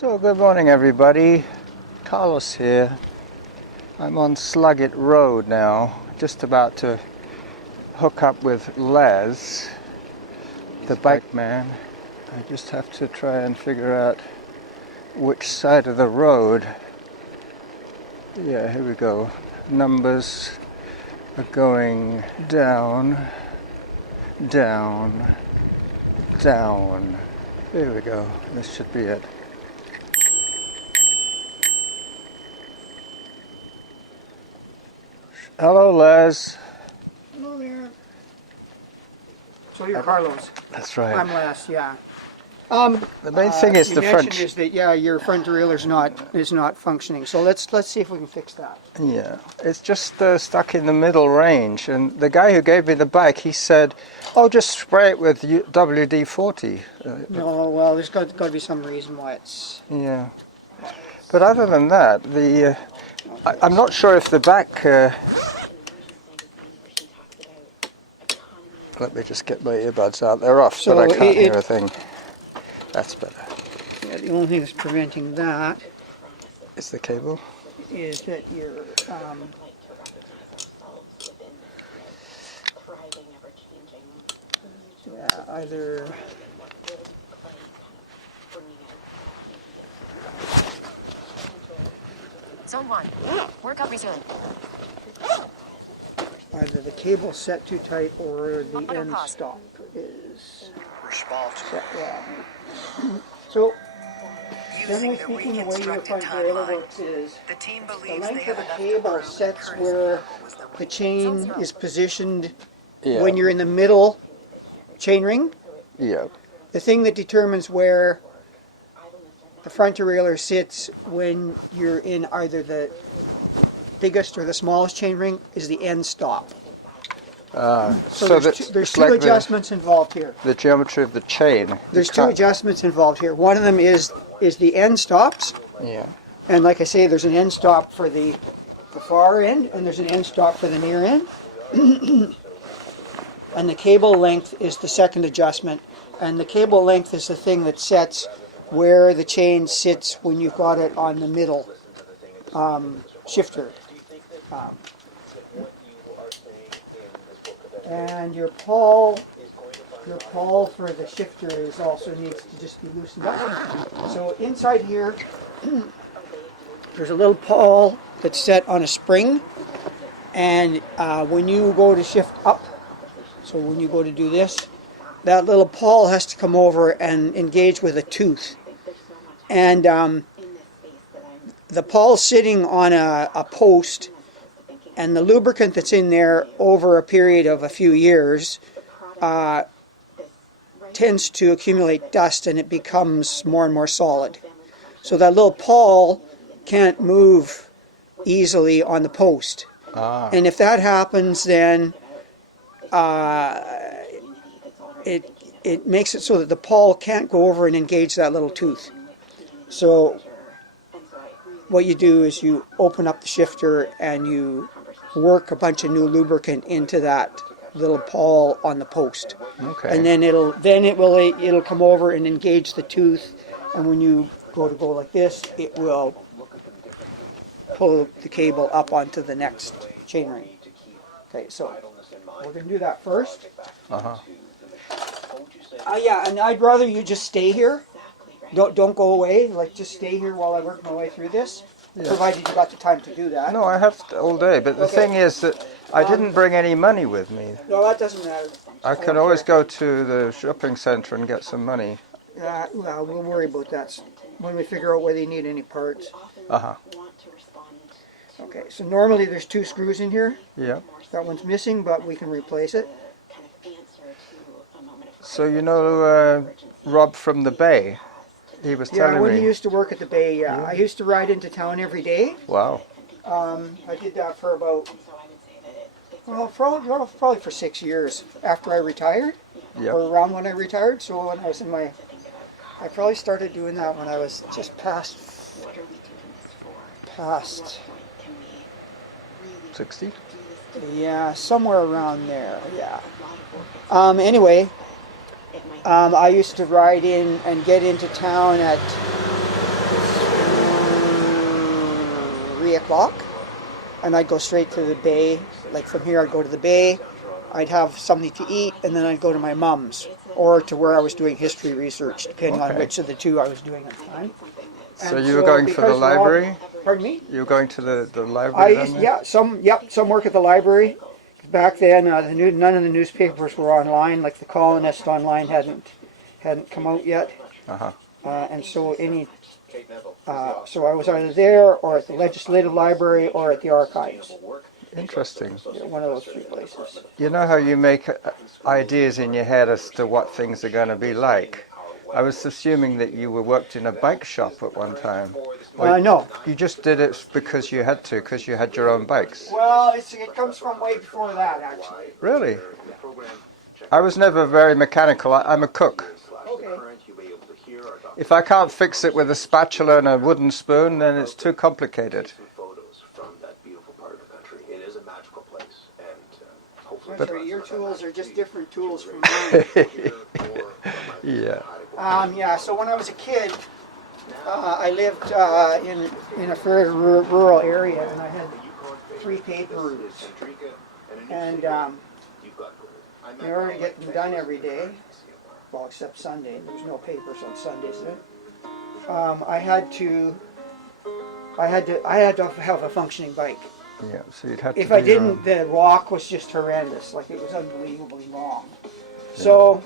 So good morning everybody, Carlos here. I'm on Slugget Road now, just about to hook up with Les, the bike man. I just have to try and figure out which side of the road. Yeah, here we go. Numbers are going down, down, down. Here we go, this should be it. Hello, Les. Hello there. So you're Carlos. That's right. I'm Les. Yeah. The main thing is the front. Is that your front derailleur is not functioning. So let's see if we can fix that. Yeah, it's just stuck in the middle range. And the guy who gave me the bike, he said, "Oh, just spray it with WD-40." No, well, there's got to be some reason why it's. Yeah. But other than that, I'm not sure if the back. Let me just get my earbuds out. They're off, So but I can't hear a thing. That's better. Yeah, the only thing that's preventing that is the cable. Is that you're. Yeah, either. Zone 1. Workout resumed. Either the cable's set too tight or the end stop is set wrong. So, generally speaking, the way your front derailleur works is the length of the cable sets where the chain is positioned when you're in the middle chain ring. Yeah. The thing that determines where the front derailleur sits when you're in either the biggest or the smallest chain ring is the end stop. So there's two adjustments involved here. The geometry of the chain. There's two adjustments involved here. One of them is the end stops. Yeah. And like I say, there's an end stop for the far end, and there's an end stop for the near end. And the cable length is the second adjustment. And the cable length is the thing that sets where the chain sits when you've got it on the middle shifter. And your pawl for the shifter is also needs to just be loosened up. So inside here, there's a little pawl that's set on a spring, and when you go to shift up, so when you go to do this, that little pawl has to come over and engage with a tooth. And the pawl's sitting on a post, and the lubricant that's in there over a period of a few years tends to accumulate dust, and it becomes more and more solid. So that little pawl can't move easily on the post. And if that happens, then it makes it so that the pawl can't go over and engage that little tooth. So what you do is you open up the shifter and you work a bunch of new lubricant into that little pawl on the post. Okay. And then it'll come over and engage the tooth, and when you go like this, it will pull the cable up onto the next chain ring. Okay, so we're going to do that first. Yeah, and I'd rather you just stay here. Don't go away. Like, just stay here while I work my way through this. Yeah. Provided you got the time to do that. No, I have all day. But the thing is that I didn't bring any money with me. No, that doesn't matter. I can always go to the shopping centre and get some money. Well, we'll worry about that when we figure out whether you need any parts. Okay, so normally there's 2 screws in here. Yeah. That one's missing, but we can replace it. So you know Rob from the Bay? He was telling me. Yeah, when he used to work at the Bay, I used to ride into town every day. Wow. I did that for about, probably for 6 years after I retired, or around when I retired. So when I was I probably started doing that when I was just past 60? Yeah, somewhere around there, yeah. Anyway, I used to ride in and get into town at 3 o'clock, and I'd go straight to the bay. Like from here, I'd go to the bay, I'd have something to eat, and then I'd go to my mom's or to where I was doing history research, depending on Okay. which of the two I was doing at the time. So And you were going for the because we're all- library? Pardon me? You were going to the library then? Some work at the library. Back then, none of the newspapers were online. Like the Colonist online hadn't come out yet, Uh-huh. and so so I was either there or at the Legislative Library or at the archives. Interesting. One of those three places. You know how you make ideas in your head as to what things are going to be like? I was assuming that you worked in a bike shop at one time. No. You just did it because you had to, because you had your own bikes. Well, it comes from way before that, actually. Really? I was never very mechanical. I'm a cook. Okay. If I can't fix it with a spatula and a wooden spoon, then it's too complicated. But your tools are just different tools from mine. Yeah. Yeah. So when I was a kid, I lived in a very rural area, and I had 3 paper routes. And in order to get them done every day, well, except Sunday, there was no papers on Sundays then. I had to have a functioning bike. Yeah. So you'd have to. If I do your didn't, own. the walk was just horrendous. Like, it was unbelievably long. So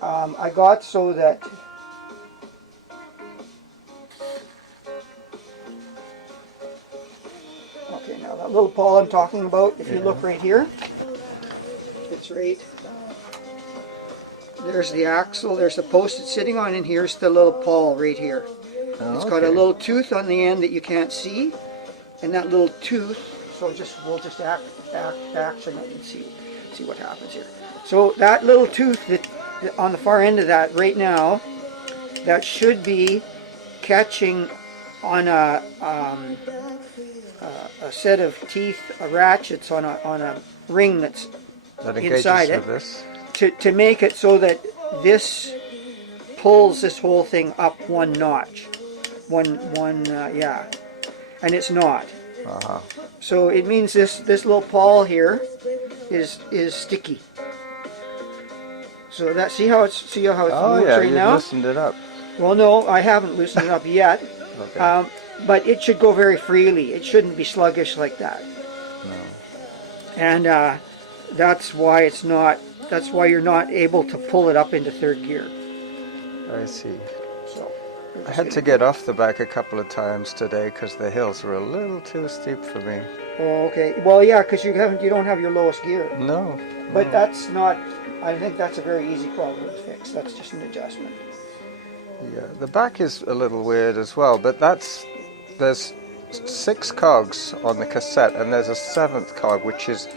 I got so that okay, now that little pawl I'm talking about, if you look right here, it's right. There's the axle, there's the post it's sitting on, and here's the little pawl right here. Oh, It's got a okay. little tooth on the end that you can't see, and that little tooth, so we'll just action it and see what happens here. So that little tooth that on the far end of that right now, that should be catching on a set of teeth, ratchets on a ring that's That engages inside with it. this. To make it so that this pulls this whole thing up one notch, and it's not. Uh-huh. So it means this little pawl here is sticky. So that see how it Oh moves yeah, right you've now. loosened it up. Well, no, I haven't loosened it up yet. Okay. But it should go very freely. It shouldn't be sluggish like that. No. And that's why it's not. That's why you're not able to pull it up into third gear. I see. So I had to get off the bike a couple of times today because the hills were a little too steep for me. Oh, okay. Well, yeah, because you don't have your lowest gear. No. But that's not. I think that's a very easy problem to fix. That's just an adjustment. Yeah, the back is a little weird as well, but there's 6 cogs on the cassette, and there's a 7th cog, which is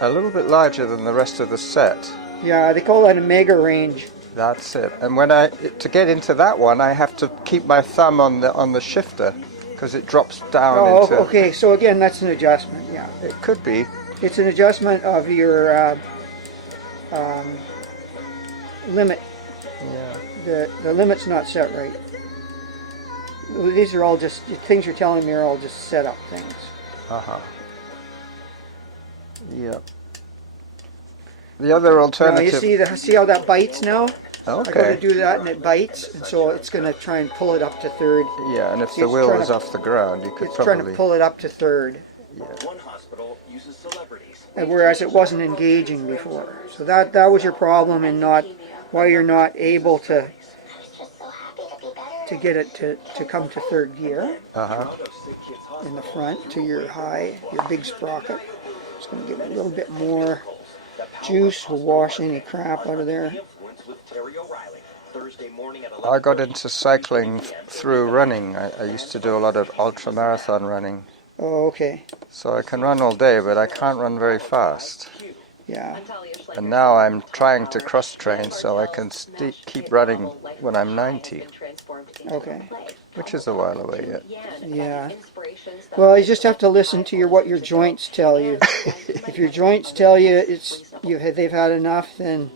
a little bit larger than the rest of the set. Yeah, they call that a mega range. That's it. And to get into that one, I have to keep my thumb on the shifter because it drops down Oh, into. okay. So again, that's an adjustment. Yeah, It could be. it's an adjustment of your limit. Yeah. The limit's not set right. These are all just things you're telling me are all just set up things. Uh-huh. Yep. The other Now you alternative. see how that bites now? I go Okay. to do that and it bites, and so it's going to try and pull it up to third. Yeah, and if the It's wheel trying was to- off the ground, you could It's trying to probably. pull it up to third, One hospital uses celebrities. and whereas it wasn't engaging before. So that was your problem, and not why you're not able to get it to come to third gear Uh-huh. in the front to your big sprocket. Just going to give it a little bit more juice. We'll wash any crap out of there. Influence with Terry O'Reilly. Thursday morning at I got into cycling through running. I used to do a lot of ultra-marathon running. Oh, okay. So I can run all day, but I can't run very fast. Yeah. And now I'm trying to cross-train so I can keep running when I'm 90, Okay. which is a while away yet. Yeah. Well, you just have to listen to what your joints tell you. If your joints tell you they've had enough, then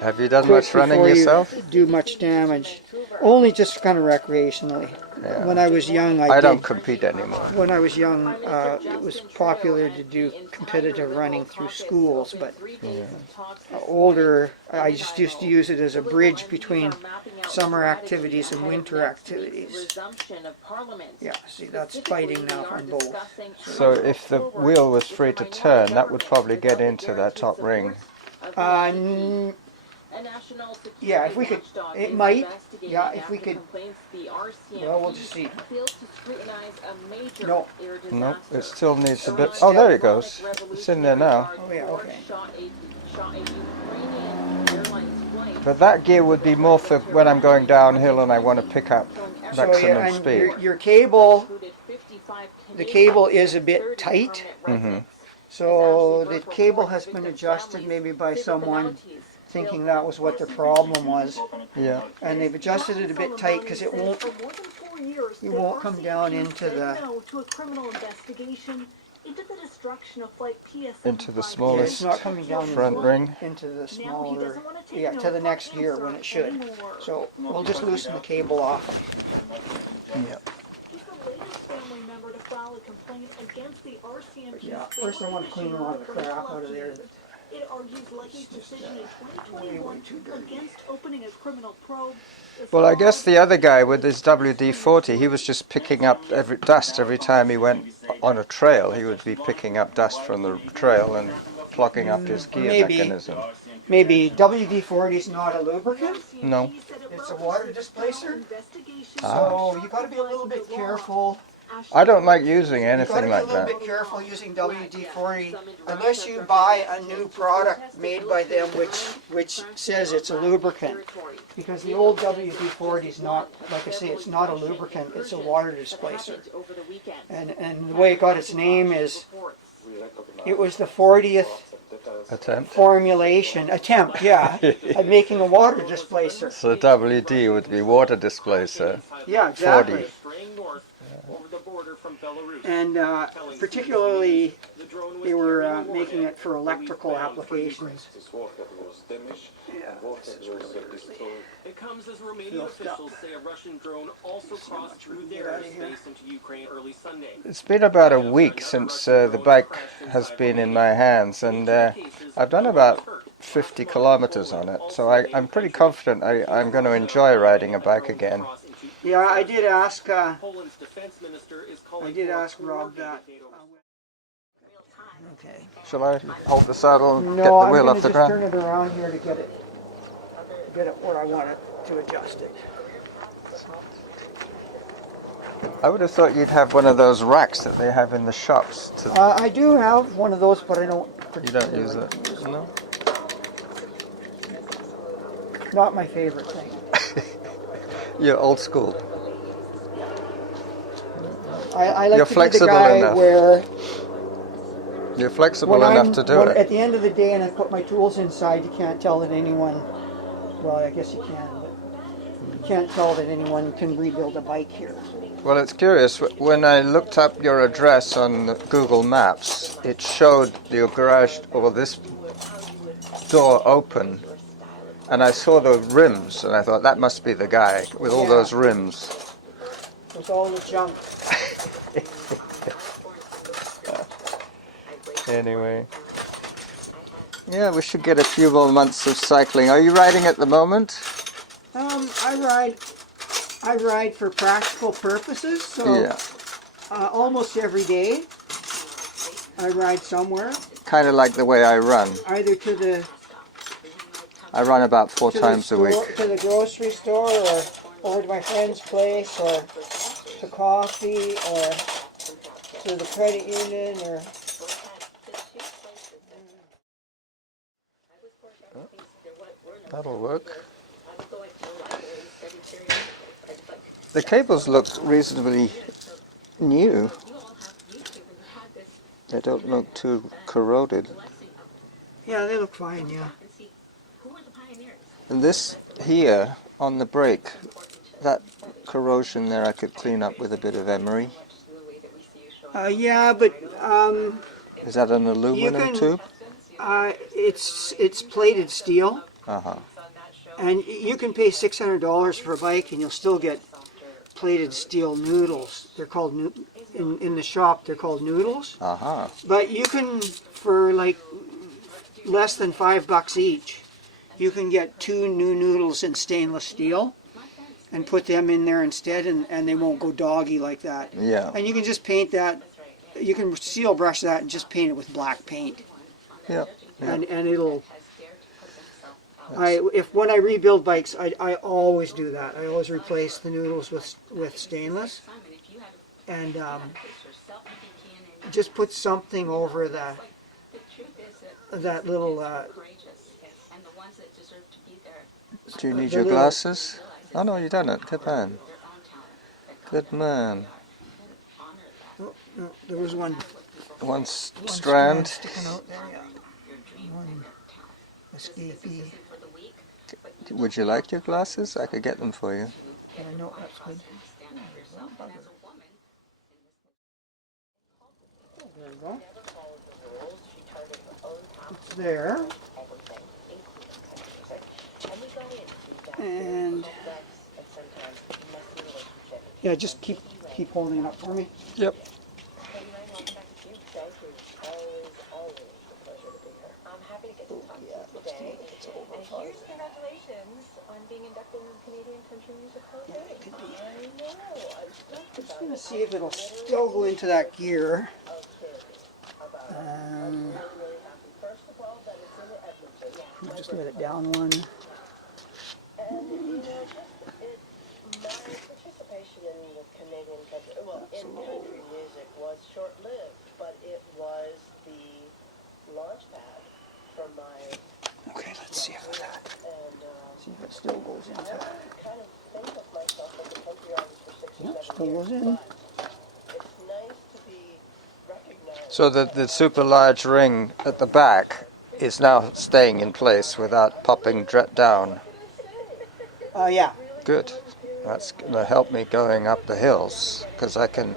Have you done quit much running before you yourself? do much damage. Only just kind of recreationally. Yeah. when I was young, I don't did. compete anymore. When I was young, it was popular to do competitive running through schools, but older, I just used to use it as a bridge between summer activities and winter activities. Yeah, see, that's fighting now on both. So if the wheel was free to turn, that would probably get into that top ring. Yeah, if we could, it might. Yeah, if we could. Well, we'll just see. No. No, it still needs a bit. Oh, there it goes. It's in there now. Oh yeah, okay. But that gear would be more for when I'm going downhill and I want to pick up So maximum and speed. your cable, the cable is a bit tight. Mm-hmm. So the cable has been adjusted maybe by someone thinking that was what the problem was. Yeah. And they've adjusted it a bit tight because it won't come down into the Into the it's smallest not coming down front ring. into the smaller, yeah, to the next gear when it should. So we'll just loosen the cable off. Yeah. Yeah, first I want to clean a lot of the crap out of there. It argues Lucky's decision in 2021 against opening a criminal probe. Well, I guess the other guy with his WD-40, he was just picking up dust every time he went on a trail. He would be picking up dust from the trail and clogging up his gear Maybe. mechanism. Maybe WD-40 is not a lubricant. No. It's a water displacer. Ah. So you got to be a little bit careful. I don't like using You got to anything be a like little that. bit careful using WD-40 unless you buy a new product made by them which says it's a lubricant. Because the old WD-40 is not, like I say, it's not a lubricant, it's a water displacer. And the way it got its name is, it was the 40th Attempt. attempt, yeah, at making a water displacer. So WD would be water displacer. Yeah, exactly. 40. Over the border from Belarus. And particularly, they were making it for electrical applications. Yeah, this is really dirty. It comes as Romanian officials say a Russian drone also crossed through their airspace into Ukraine early Sunday. It's been about a week since the bike has been in my hands, and I've done about 50 kilometers on it, so I'm pretty confident I'm going to enjoy riding a bike again. Yeah, I did ask Poland's defense minister is calling Rob that. Okay. Shall I hold the saddle and get No, the I'm wheel going off to the just ground? turn it around here to get it where I want it to adjust it. I would have thought you'd have one of those racks that they have in the shops. I do have one of those, but I don't. You don't use it? No? Not my favorite thing. You're old school. I like You're to be the flexible guy enough. where You're flexible when enough to do it. at the end of the day and I put my tools inside, you can't tell that anyone, well, I guess you can, but you can't tell that anyone can rebuild a bike here. Well, it's curious. When I looked up your address on Google Maps, it showed your garage or this door open, and I saw the rims, and I thought that must be the guy with all Yeah. those rims. There's all the junk. Anyway, yeah, we should get a few more months of cycling. Are you riding at the moment? I ride for practical purposes, so Yeah, almost every day I ride somewhere, kind of like the way I run. either to the I run about 4 to times the a week. store, to the grocery store, or over to my friend's place, or to coffee, or to the credit union, or That'll work. The cables look reasonably new. They don't look too corroded. yeah, they look fine. Yeah. And this here on the brake, that corrosion there I could clean up with a bit of emery. Yeah, but Is that an aluminum can- tube? it's plated steel, Uh-huh. and you can pay $600 for a bike, and you'll still get plated steel noodles. They're called, in the shop, they're called noodles. Uh-huh. But you can, for like less than $5 each, you can get 2 new noodles in stainless steel and put them in there instead, and they won't go doggy like that. Yeah. And you can just paint that, you can steel brush that and just paint it with black paint. Yep. And it'll, when I rebuild bikes, I always do that. I always replace the noodles with stainless, and just put something over that little. Do you need your glasses? Oh no, you don't. Good man. Good man. Oh, no, there was one Strand. sticking out there. Yeah. One escapee. Would you like your glasses? I could get them for you. Yeah, no, that's good. There we go. It's there. And yeah, just keep holding it up for me. Yep. Here's congratulations on being inducted in the Canadian Country Music Hall of Fame. It could be. I know. I'm just going to see if it'll still go into that gear. Just let it down one. And you know, my participation in the Canadian country, in country music was short-lived, but it was the launch pad for my. Okay, let's see if that. And See if it still goes into it. I kind of think of myself as a country artist for 6 or 7 Yep, still years. goes in. It's nice to be recognized. So the super large ring at the back is now staying in place without popping down. Yeah. Good. That's going to help me going up the hills, because I can.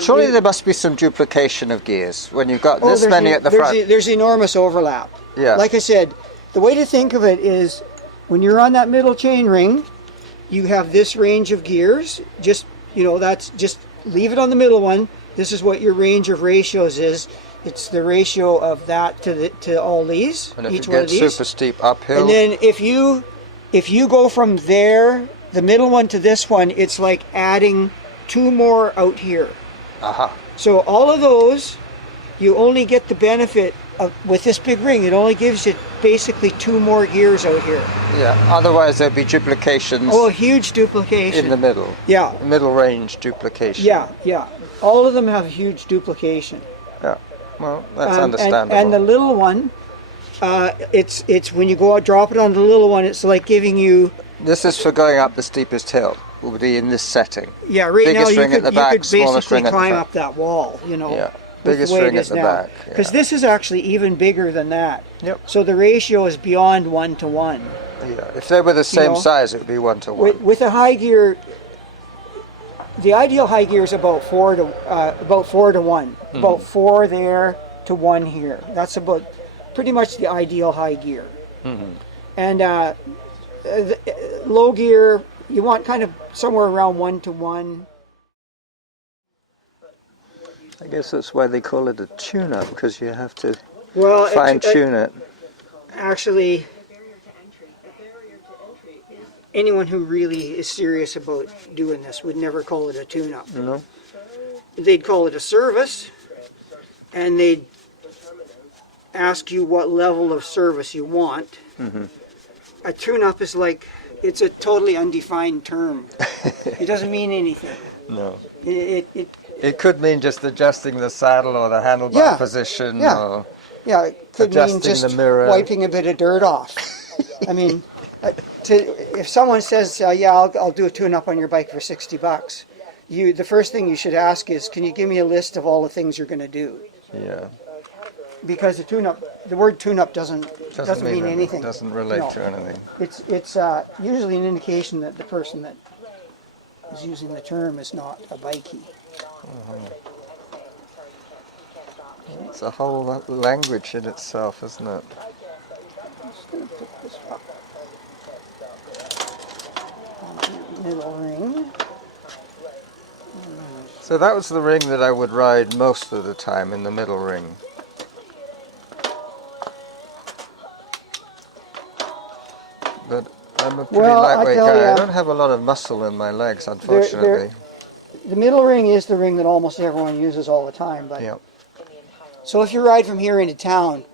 Surely there must be some duplication of gears when you've got this many at the front. There's enormous overlap. Yeah. Like I said, the way to think of it is when you're on that middle chain ring, you have this range of gears. Just, that's just leave it on the middle one. This is what your range of ratios is. It's the ratio of that to all these. And if each it one of gets these. super steep uphill. And then if you go from there, the middle one to this one, it's like adding 2 more out here. Aha. So all of those, you only get the benefit of, with this big ring, it only gives you basically 2 more gears out here. Yeah, otherwise there'd be duplications. Oh, a huge duplication. In the middle. Yeah. Middle range duplication. Yeah. All of them have huge duplication. Yeah. Well, that's understandable. And the little one, it's when you go out, drop it on the little one, it's like giving you. This is for going up the steepest hill. Will be in this setting. Yeah, right Biggest now ring you at the could back, basically smallest ring at the climb front. up that wall, Yeah. with Biggest the way ring it at is the now. back. Because this is actually even bigger than that. Yep. So the ratio is beyond 1 to 1. Yeah. If they were the same size, it would be 1 to 1. With a high gear, the ideal high gear is about 4 to 1. Mm-hmm. About 4 there to 1 here. That's about pretty much the ideal high gear. Mm-hmm. And low gear, you want kind of somewhere around 1 to 1. I guess that's why they call it a tune-up, because you have to Well, fine-tune it. Actually, anyone who really is serious about doing this would never call it a tune-up. No? They'd call it a service, and they'd ask you what level of service you want. Mm-hmm. A tune-up is like, it's a totally undefined term. It doesn't mean anything. No. It could mean just adjusting the saddle or the handlebar position. Yeah. Or it could adjusting mean just the mirror. wiping a bit of dirt off. I mean, if someone says, I'll do a tune-up on your bike for $60, the first thing you should ask is, can you give me a list of all the things you're going to do? Yeah. Because the word tune-up doesn't mean anything. It doesn't relate to anything. It's usually an indication that the person that is using the term is not a bikie. It's a whole language in itself, isn't it? I'm just going to put this up. middle ring. So that was the ring that I would ride most of the time, in the middle ring. But I'm a pretty Well, I lightweight tell guy. I ya, don't have a lot of muscle in my legs, unfortunately. The middle ring is the ring that almost everyone uses all the time. But Yeah. so if you ride from here into town,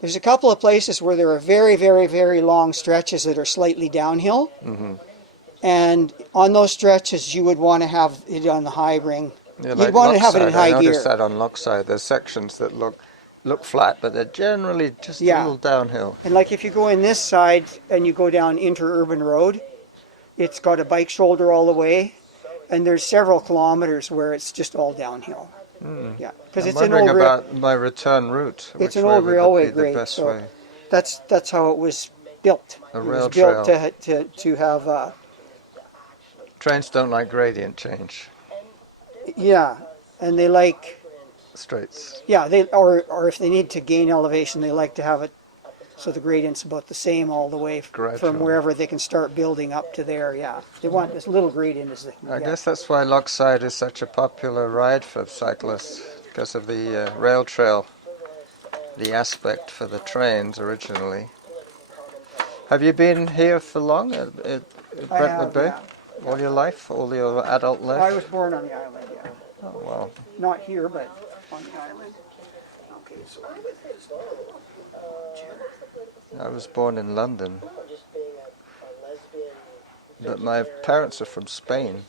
there's a couple of places where there are very, very, very long stretches that are slightly downhill. Mm-hmm. And on those stretches, you would want to have it on the high ring. Yeah, You'd like want to have it in Lockside. high I gear. noticed that on Lockside. There's sections that look flat, but they're generally just a Yeah. little downhill. And like if you go in this side and you go down Interurban Road, it's got a bike shoulder all the way, and there's several kilometers where it's just all downhill. Yeah, because I'm it's an wondering old about my return route. it's Which an way old would railway be the grade, best so way? that's how it was built. A It rail was built trail. to have Trains don't like gradient change. yeah, and they like Straights. or if they need to gain elevation, they like to have it so the gradient's about the same all the way Gradual. from wherever they can start building up to there. Yeah, they want as little gradient as they can I get. guess that's why Lockside is such a popular ride for cyclists, because of the rail trail, the aspect for the trains originally. Have you been here for long at I Brentwood have, Bay? yeah. All your life? All your adult life? I was born on the island, yeah. Oh, well. Not here, but on the island. Okay, so I was born in London, but my parents are from Spain.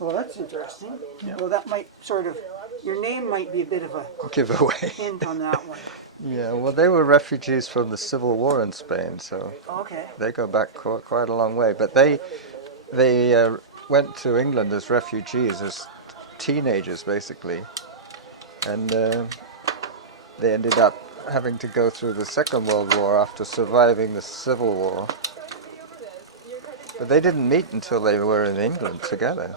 well, that's interesting. Well, that might sort of your name might be a bit of a Giveaway. hint on that one. Yeah, well, they were refugees from the Civil War in Spain, so Okay. they go back quite a long way. But they went to England as refugees, as teenagers, basically, and they ended up having to go through the Second World War after surviving the Civil War. But they didn't meet until they were in England together.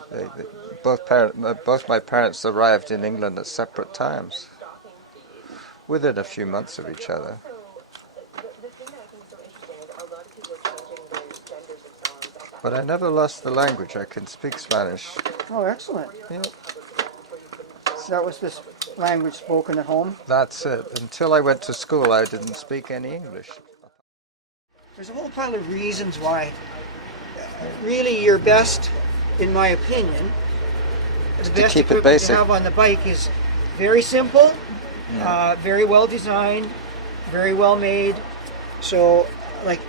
Both my parents arrived in England at separate times, within a few months of each other. But I never lost the language. I can speak Spanish. Oh, excellent. Yeah. So that was this language spoken at home. That's it. Until I went to school, I didn't speak any English. There's a whole pile of reasons why really your best, in my opinion, the best keep it equipment basic. to have on the bike is very simple, very well designed, very well made. So, like,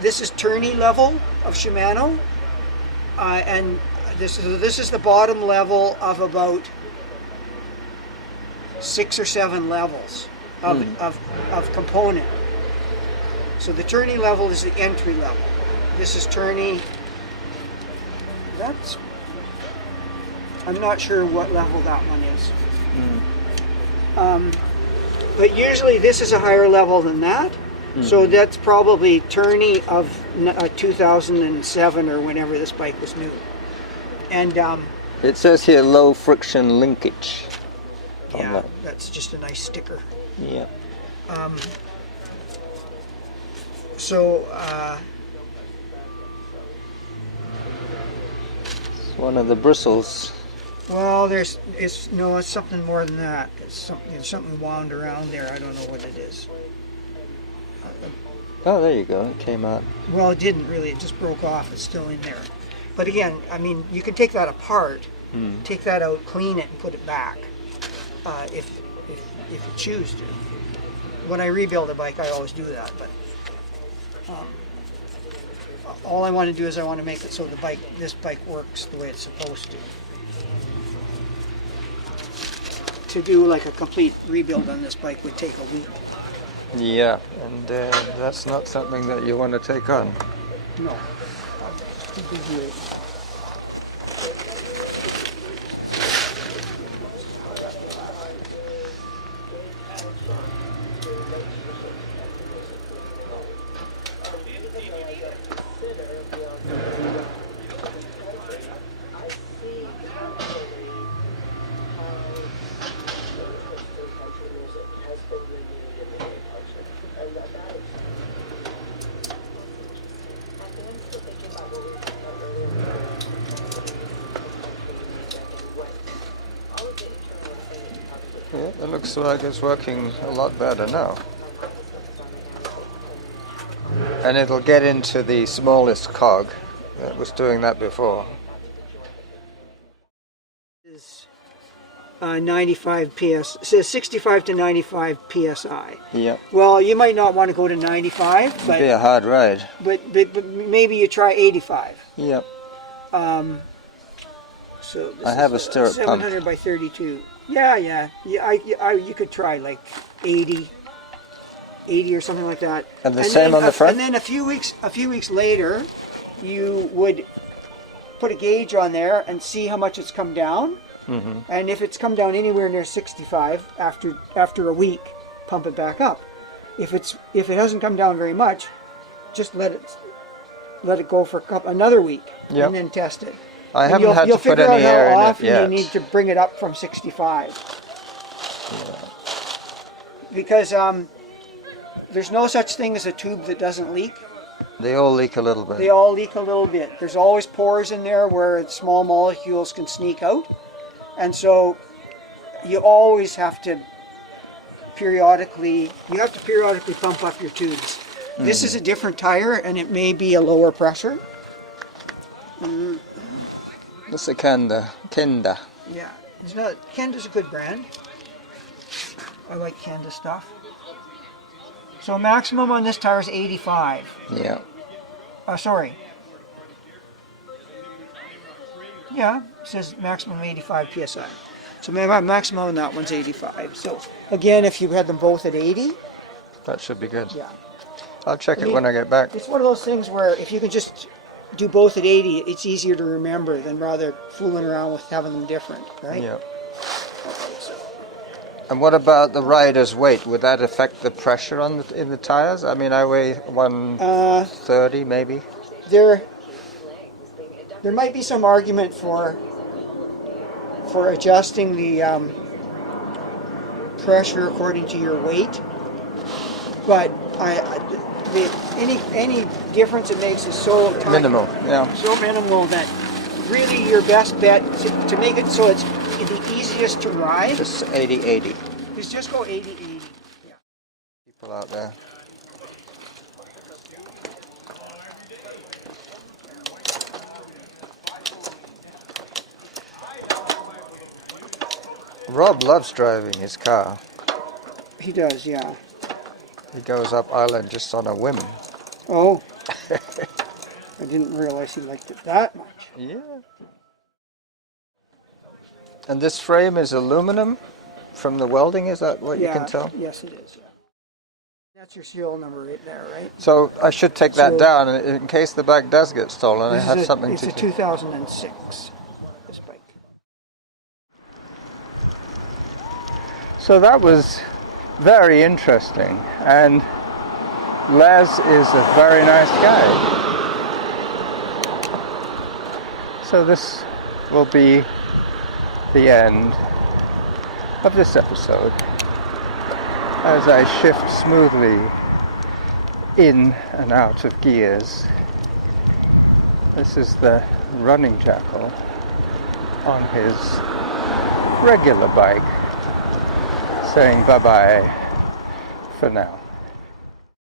this is tourney level of Shimano, and this is the bottom level of about 6 or 7 levels of component. So the tourney level is the entry level. This is tourney. I'm not sure what level that one is. But usually this is a higher level than that. So that's probably tourney of 2007 or whenever this bike was new. And It says here low friction linkage. yeah, that's just a nice sticker. Yeah. So It's one of the bristles. well, it's something more than that. It's something wound around there. I don't know what it is. Oh, there you go. It came out. Well, it didn't really. It just broke off. It's still in there. But again, I mean, you can take that apart, take that out, clean it, and put it back if you choose to. When I rebuild a bike, I always do that. But all I want to do is I want to make it so this bike works the way it's supposed to. To do like a complete rebuild on this bike would take a week. Yeah, and that's not something that you want to take on. No. It'd be great. Yeah, it looks like it's working a lot better now. And it'll get into the smallest cog. It was doing that before. Is 95 ps. It says 65 to 95 psi. Yep. Well, you might not want to go to 95, It'd be a but hard ride. but maybe you try 85. Yep. So this I have is a stirrup 700 by 32. Yeah. You could try like 80 or something like that. And the same on the front? And then a few weeks later, you would put a gauge on there and see how much it's come down. Mm-hmm. And if it's come down anywhere near 65 after a week, pump it back up. If it hasn't come down very much, just let it go for another week, Yep. and then test it. I And haven't had to put any air in it yet. You need to bring it up from 65. Because there's no such thing as a tube that doesn't leak. They all leak a little bit. They all leak a little bit. There's always pores in there where small molecules can sneak out. And so you always have to periodically pump up your tubes. This is a different tire and it may be a lower pressure. That's a Kenda. Yeah, Kenda's a good brand. I like Kenda stuff. So maximum on this tire is 85. Yeah. Sorry. Yeah, it says maximum 85 psi. So maximum on that one's 85. So again, if you had them both at 80, That should be good. yeah. I'll check I it mean, when I get back. It's one of those things where if you can just do both at 80, it's easier to remember than rather fooling around with having them different, right? Yeah. And what about the rider's weight? Would that affect the pressure in the tires? I mean, I weigh 130 maybe. There might be some argument for adjusting the pressure according to your weight, but any difference it makes is so tiny, Minimal, yeah. so minimal that really your best bet to make it so it's the easiest to ride Just 80-80. is just go 80-80. Yeah. People out there. Rob loves driving his car. He does, yeah. He goes up island just on a whim. Oh, I didn't realize he liked it that much. Yeah. And this frame is aluminum from the welding, is that what you can tell? Yes, it is, yeah. That's your serial number right there, right? So I should take that So- down in case the bag does get stolen. I have something It's to a do. 2006, this bike. So that was very interesting, and Les is a very nice guy. So this will be the end of this episode as I shift smoothly in and out of gears. This is the running jackal on his regular bike saying bye-bye for now.